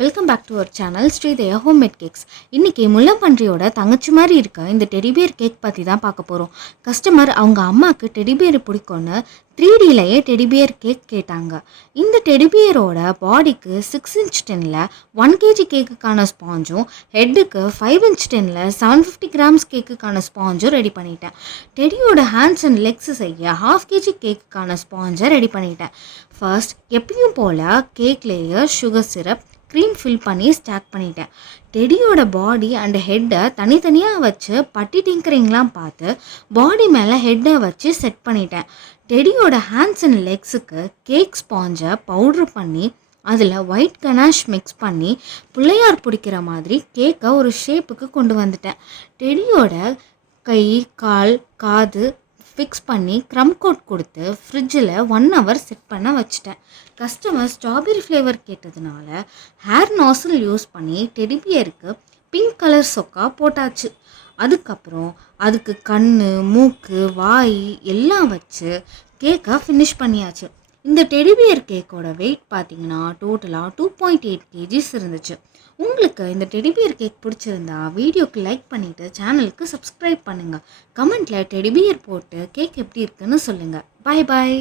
Welcome back to our channel Sridaya homemade cakes. இன்றைக்கி முள்ளம்பன்றியோட தங்கச்சி மாதிரி இருக்க இந்த டெடிபியர் கேக் பற்றி தான் பார்க்க போகிறோம். கஸ்டமர் அவங்க அம்மாவுக்கு டெடிபியர் பிடிக்கும்னு 3Dலேயே டெடிபியர் கேக் கேட்டாங்க. இந்த டெடிபியரோட பாடிக்கு 6" 10ல் 1 kg கேக்குக்கான ஸ்பாஞ்சும், ஹெட்டுக்கு 5" 10ல் 750 grams கேக்குக்கான ஸ்பாஞ்சும் ரெடி பண்ணிட்டேன். டெடியோட ஹேண்ட்ஸ் அண்ட் லெக்ஸ் செய்ய 1/2 kg கேக்குக்கான ஸ்பாஞ்சை ரெடி பண்ணிட்டேன். ஃபர்ஸ்ட் எப்பயும் போல் cake layer, sugar syrup, cream fill பண்ணி ஸ்டாக் பண்ணிட்டேன். டெடியோட பாடி அண்ட் ஹெட்டை தனித்தனியாக வச்சு பட்டி டிங்கரிங்லாம் பார்த்து பாடி மேலே ஹெட்டை வச்சு செட் பண்ணிட்டேன். டெடியோட ஹேண்ட்ஸ் அண்ட் லெக்ஸுக்கு கேக் ஸ்பாஞ்சை பவுட்ரு பண்ணி அதில் ஒயிட் கனாஷ் மிக்ஸ் பண்ணி பிள்ளையார் பிடிக்கிற மாதிரி கேக்கை ஒரு ஷேப்புக்கு கொண்டு வந்துட்டேன். டெடியோட கை, கால், காது ஃபிக்ஸ் பண்ணி க்ரம் கோட் கொடுத்து ஃப்ரிட்ஜில் 1 hour செட் பண்ண வச்சுட்டேன். கஸ்டமர் ஸ்ட்ராபெரி ஃப்ளேவர் கேட்டதுனால ஹேர் நாசில் யூஸ் பண்ணி டெடிபியருக்கு பிங்க் கலர் சொக்கா போட்டாச்சு. அதுக்கப்புறம் அதுக்கு கண், மூக்கு, வாய் எல்லாம் வச்சு கேக்கை ஃபினிஷ் பண்ணியாச்சு. இந்த டெடிபியர் கேக்கோட வெயிட் பார்த்தீங்கன்னா டோட்டலாக 2.8 kgs இருந்துச்சு. உங்களுக்கு இந்த டெடிபியர் கேக் பிடிச்சிருந்தா வீடியோக்கு லைக் பண்ணிவிட்டு சேனலுக்கு சப்ஸ்கிரைப் பண்ணுங்கள். கமெண்ட்டில் டெடிபியர் போட்டு கேக் எப்படி இருக்குன்னு சொல்லுங்கள். பாய் பாய்.